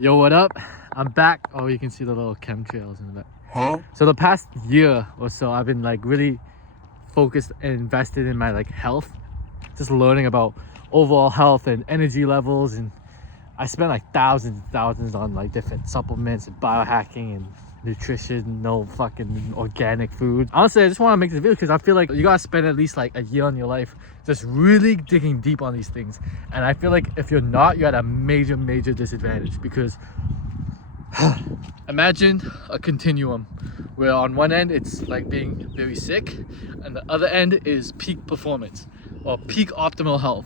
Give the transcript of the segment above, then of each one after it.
Yo, what up? I'm back. Oh, you can see the little chemtrails in the back. So the past year or so, I've been like really focused and invested in my like health, just learning about overall health and energy levels, and I spent like thousands and thousands on like different supplements and biohacking and nutrition, no fucking organic food. Honestly, I just want to make this video because I feel like you gotta spend at least like a year on your life just really digging deep on these things. And I feel like if you're not, you're at a major disadvantage, because imagine a continuum where on one end it's like being very sick and the other end is peak performance or peak optimal health.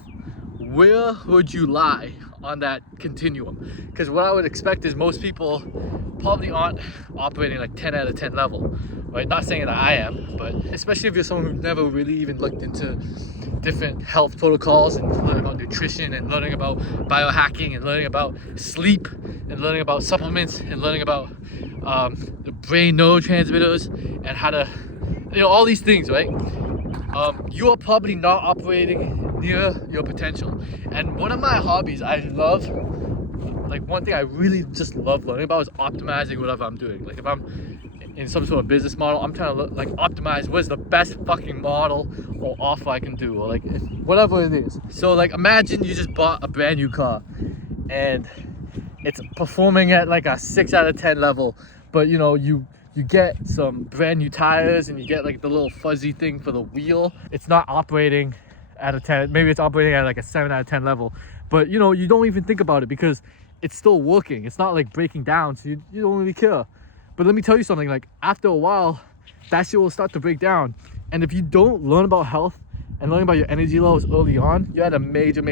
Where would you lie on that continuum? Because what I would expect is most people probably aren't operating like 10 out of 10 level, right? Not saying that I am, but especially if you're someone who never really even looked into different health protocols and learning about nutrition and learning about biohacking and learning about sleep and learning about supplements and learning about the brain neurotransmitters and how to, all these things, right? You are probably not operating near your potential. And one of my hobbies I love, like one thing I really just love learning about, is optimizing whatever I'm doing. Like if I'm in some sort of business model, I'm trying to like optimize what's the best fucking model or offer I can do, or like whatever it is. So like imagine you just bought a brand new car and it's performing at like a 6 out of 10 level, but you get some brand new tires and you get like the little fuzzy thing for the wheel. It's not operating at a 10, maybe it's operating at like a 7 out of 10 level, but you don't even think about it because it's still working. It's not like breaking down, so you don't really care. But let me tell you something, like after a while that shit will start to break down, and if you don't learn about health and learn about your energy levels early on, you're at a major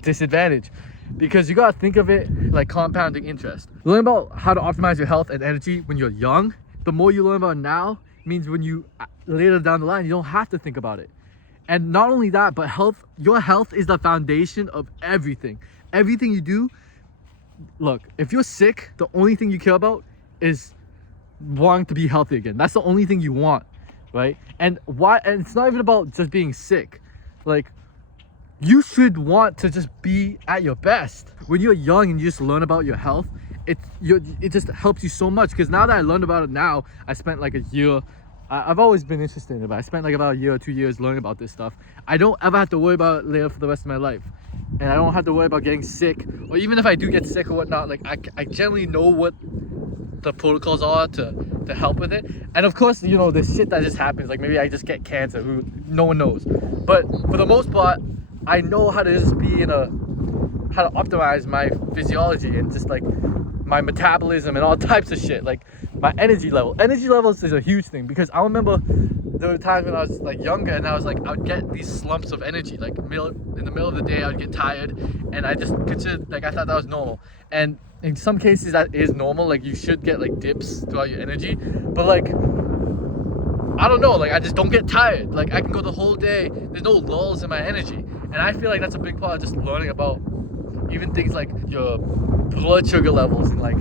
disadvantage, because you gotta think of it like compounding interest. Learn about how to optimize your health and energy when you're young. The more you learn about it now means when you later down the line, you don't have to think about it. And not only that, but your health is the foundation of everything you do. Look, if you're sick, the only thing you care about is wanting to be healthy again. That's the only thing you want, right? And it's not even about just being sick. Like, you should want to just be at your best. When you're young and you just learn about your health, it just helps you so much. Because now that I learned about it now, I spent like a year. I've always been interested in it, but I spent like about a year or 2 years learning about this stuff. I don't ever have to worry about it later for the rest of my life. And I don't have to worry about getting sick, or even if I do get sick or whatnot, like I generally know what the protocols are to help with it. And of course, the shit that just happens, like maybe I just get cancer, who no one knows. But for the most part, I know how to just be how to optimize my physiology and just like my metabolism and all types of shit, like my energy levels is a huge thing. Because I remember there were times when I was like younger and I would get these slumps of energy, like in the middle of the day I would get tired, and I just considered, like, I thought that was normal. And in some cases that is normal, like you should get like dips throughout your energy, but like I don't know, like I just don't get tired. Like I can go the whole day, there's no lulls in my energy. And I feel like that's a big part of just learning about even things like your blood sugar levels and like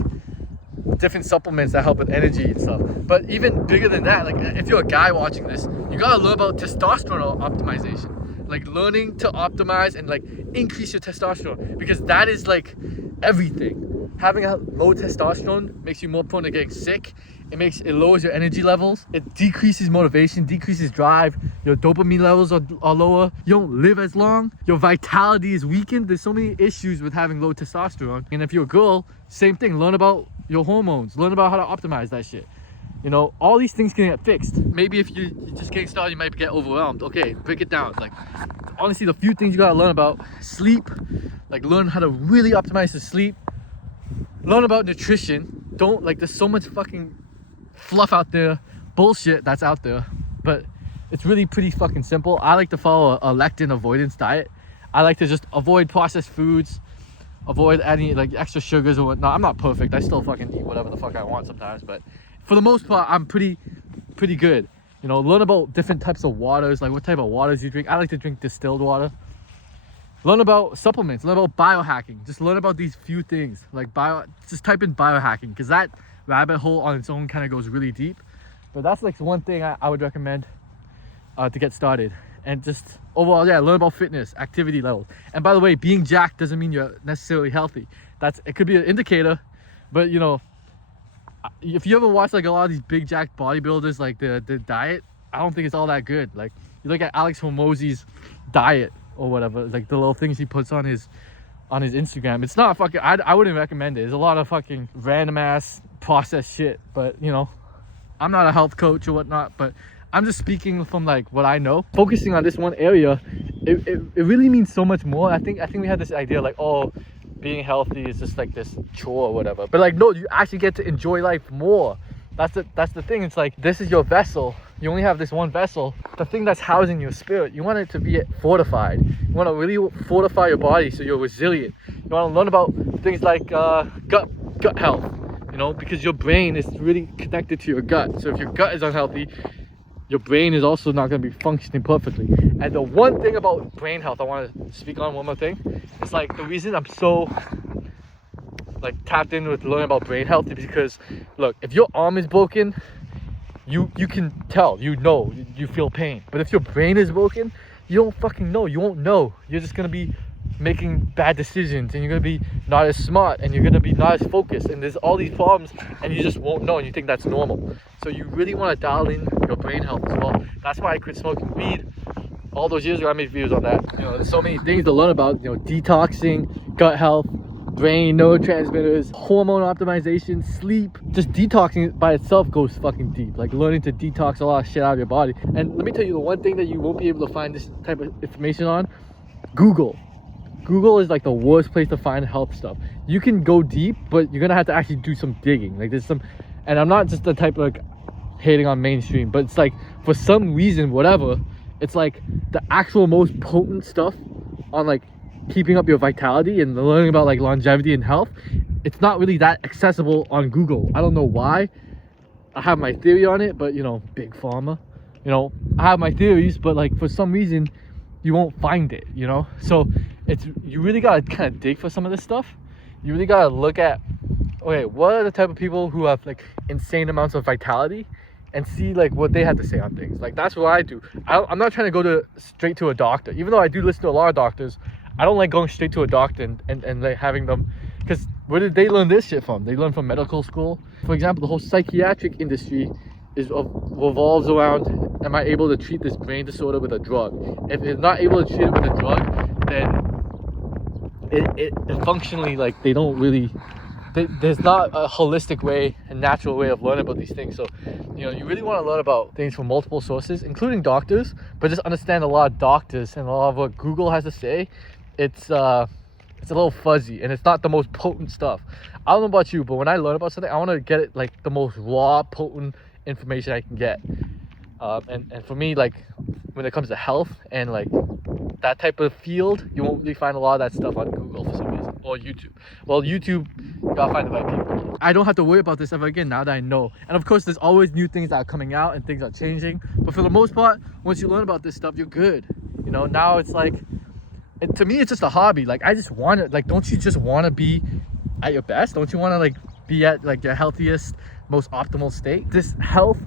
different supplements that help with energy and stuff. But even bigger than that, like if you're a guy watching this, you gotta learn about testosterone optimization, like learning to optimize and like increase your testosterone, because that is like everything. Having a low testosterone makes you more prone to getting sick. It lowers your energy levels. It decreases motivation, decreases drive. Your dopamine levels are lower. You don't live as long. Your vitality is weakened. There's so many issues with having low testosterone. And if you're a girl, same thing. Learn about your hormones. Learn about how to optimize that shit. All these things can get fixed. Maybe if you're just getting started, you might get overwhelmed. Okay, break it down. Like, honestly, the few things you gotta learn about: sleep. Like, learn how to really optimize the sleep. Learn about nutrition. There's so much fucking fluff out there, bullshit that's out there, but it's really pretty fucking simple. I like to follow a lectin avoidance diet. I like to just avoid processed foods, avoid any like extra sugars or whatnot. I'm not perfect. I still fucking eat whatever the fuck I want sometimes, but for the most part, I'm pretty good. Learn about different types of waters, like what type of waters you drink. I like to drink distilled water. Learn about supplements, learn about biohacking. Just learn about these few things, like just type in biohacking, because that rabbit hole on its own kind of goes really deep. But that's like one thing I would recommend to get started. And just overall, yeah, learn about fitness, activity levels. And by the way, being jacked doesn't mean you're necessarily healthy. It could be an indicator, But you know, if you ever watch like a lot of these big jack bodybuilders, like the diet, I don't think it's all that good. Like you look at Alex Hormozi's diet or whatever, like the little things he puts on his Instagram, it's not fucking, I wouldn't recommend it. There's a lot of fucking random ass processed shit. But you know, I'm not a health coach or whatnot, but I'm just speaking from like what I know. Focusing on this one area, it really means so much more. I think we had this idea like, oh, being healthy is just like this chore or whatever. But like, no, you actually get to enjoy life more. That's the thing. It's like, this is your vessel. You only have this one vessel. The thing that's housing your spirit, you want it to be fortified. You want to really fortify your body so you're resilient. You want to learn about things like gut health, you know, because your brain is really connected to your gut. So if your gut is unhealthy, your brain is also not going to be functioning perfectly. And the one thing about brain health I want to speak on, one more thing, it's like the reason I'm so like tapped in with learning about brain health is because, look, if your arm is broken, you can tell, you know, you feel pain. But if your brain is broken, you don't fucking know. You won't know. You're just gonna be making bad decisions, and you're gonna be not as smart, and you're gonna be not as focused, and there's all these problems, and you just won't know, and you think that's normal. So you really want to dial in your brain health as well. That's why I quit smoking weed all those years ago. I made videos on that. You know, there's so many things to learn about, you know, detoxing, gut health, brain, neurotransmitters, hormone optimization, sleep. Just detoxing by itself goes fucking deep. Like learning to detox a lot of shit out of your body. And let me tell you, the one thing that you won't be able to find this type of information on, Google. Google is like the worst place to find health stuff. You can go deep, but you're gonna have to actually do some digging. Like there's some, and I'm not just the type of like hating on mainstream, but it's like for some reason, whatever, it's like the actual most potent stuff on like keeping up your vitality and learning about like longevity and health, it's not really that accessible on Google. I don't know why. I have my theory on it, but you know, big pharma, you know, I have my theories, but like for some reason you won't find it, you know. So it's, you really gotta kind of dig for some of this stuff. You really gotta look at, okay, what are the type of people who have like insane amounts of vitality, and see like what they have to say on things. Like that's what I do. I'm not trying to go straight to a doctor, even though I do listen to a lot of doctors. I don't like going straight to a doctor and like having them, because where did they learn this shit from? They learn from medical school. For example, the whole psychiatric industry revolves around, am I able to treat this brain disorder with a drug? If it's not able to treat it with a drug, then it functionally, like, they don't really, there's not a holistic way, a natural way of learning about these things. So, you know, you really want to learn about things from multiple sources, including doctors, but just understand a lot of doctors and a lot of what Google has to say. It's a little fuzzy, and it's not the most potent stuff. I don't know about you, but when I learn about something, I want to get it like the most raw, potent information I can get. And for me, like when it comes to health and like that type of field, you won't really find a lot of that stuff on Google for some reason, or YouTube. Well, YouTube, you gotta find the right people. I don't have to worry about this ever again now that I know. And of course, there's always new things that are coming out and things are changing. But for the most part, once you learn about this stuff, you're good. You know, now it's like, to me, it's just a hobby. Like, I just want to, like, don't you just want to be at your best? Don't you want to like be at like your healthiest, most optimal state? This health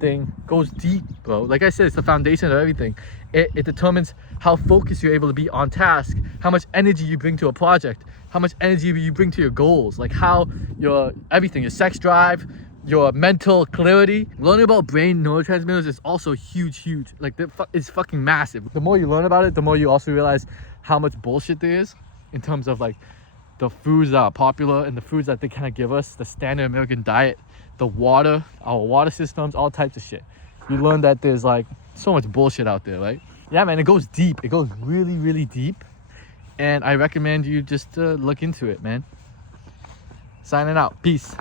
thing goes deep, bro. Like I said, it's the foundation of everything. It determines how focused you're able to be on task, how much energy you bring to a project, how much energy you bring to your goals, like how your everything, your sex drive, your mental clarity. Learning about brain neurotransmitters is also huge. Like, it's fucking massive. The more you learn about it, the more you also realize how much bullshit there is in terms of like the foods that are popular and the foods that they kind of give us, the standard American diet, the water, our water systems, all types of shit. You learn that there's like so much bullshit out there, right? Yeah, man, it goes deep. It goes really deep, and I recommend you just look into it, man. Signing out. Peace.